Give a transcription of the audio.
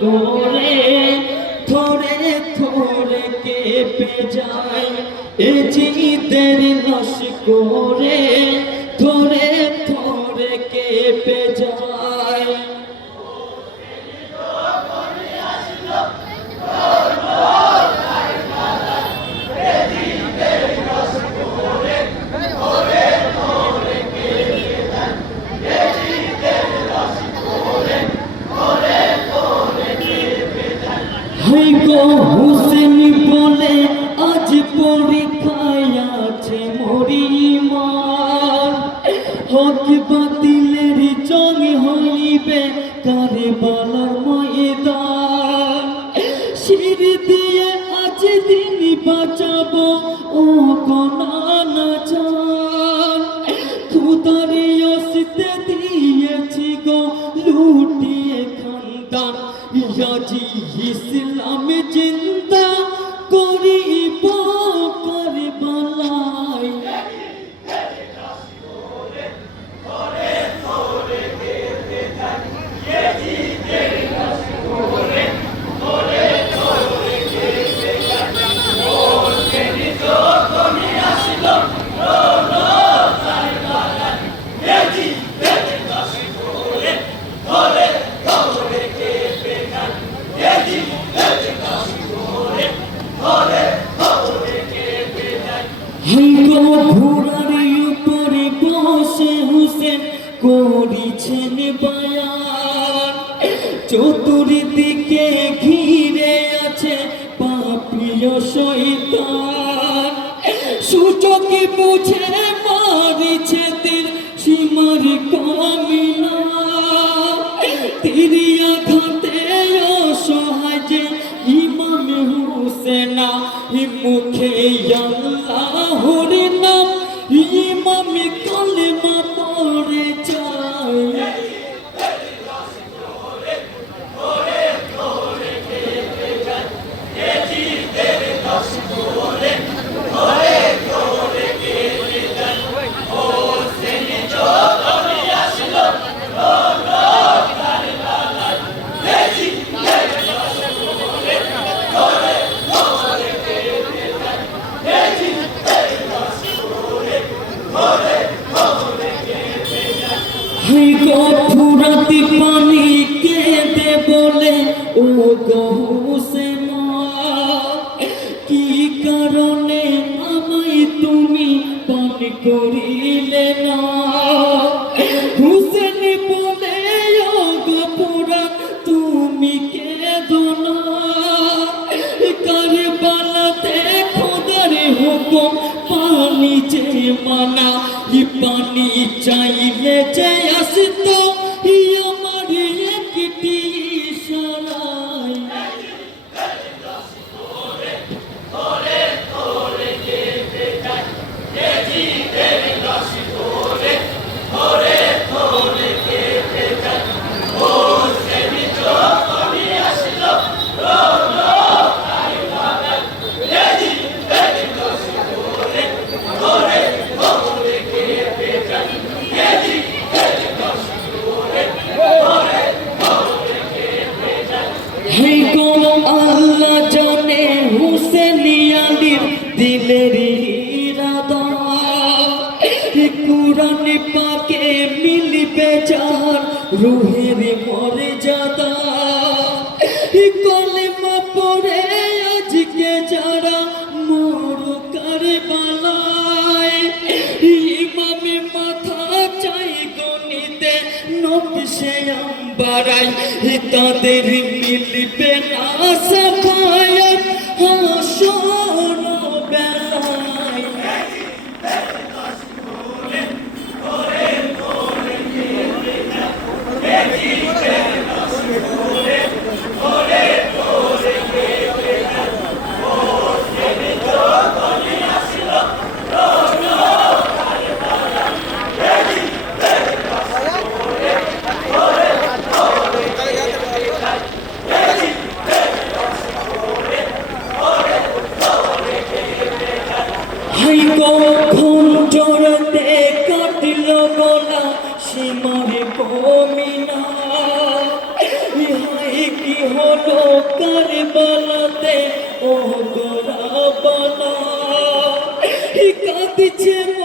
করে থরে থরে কেঁপে যায় এ জিদের রস করে থরে থরে কেঁপে যায়। হুসেন বলে আজ পরীক্ষায় আছে মরিমান হক বাতিলের জং হইবে কারবালার ময়দান শির দিয়ে আজ দিন বাঁচাবো ও গণনা চান খুদার অস্তে দিয়েছি গো লুটিয়ে খানদান ইয়াজি ইসলাম জিন্দা করিব কারবালায়। ঘোড়ার উপরে বসে হুসেন করিছেন বয়ান চতুর্দিকে ঘিরে আছে পাপীয় শয়তান সূচকে বুঝে মারিছে তীর সীমার কামিনা তীর আঘাতে অসহায় যে ইমাম হুসেনা মুখে আল্লাহর নাম ইমাম কালেমা পড়ে যায়। ফুরাতি পানি কেঁদে বলে ও গো হুসেনা কি কারণে আমায় তুমি পান করিলে না হুসেন বলে ও গো পুরাত তুমি কেঁদো না কারবালাতে খোদার হুকুম পানি যে মানা পানি চাইলে যে আসতো আমার একটি ইশারায়। আল্লাহ জানে হুসেন আলীর দিলের ইরাদা কুরআন পাকে মিলবে যার রূহের মর্যাদা কলেমা পড়ে আজকে যারা মোর কারবালায় ইমামে মাথা চাই গনিতে নকশে আম্বারাই তাদের মিলবে না সাফায়াত হাসর বেলায়। কাঁদছে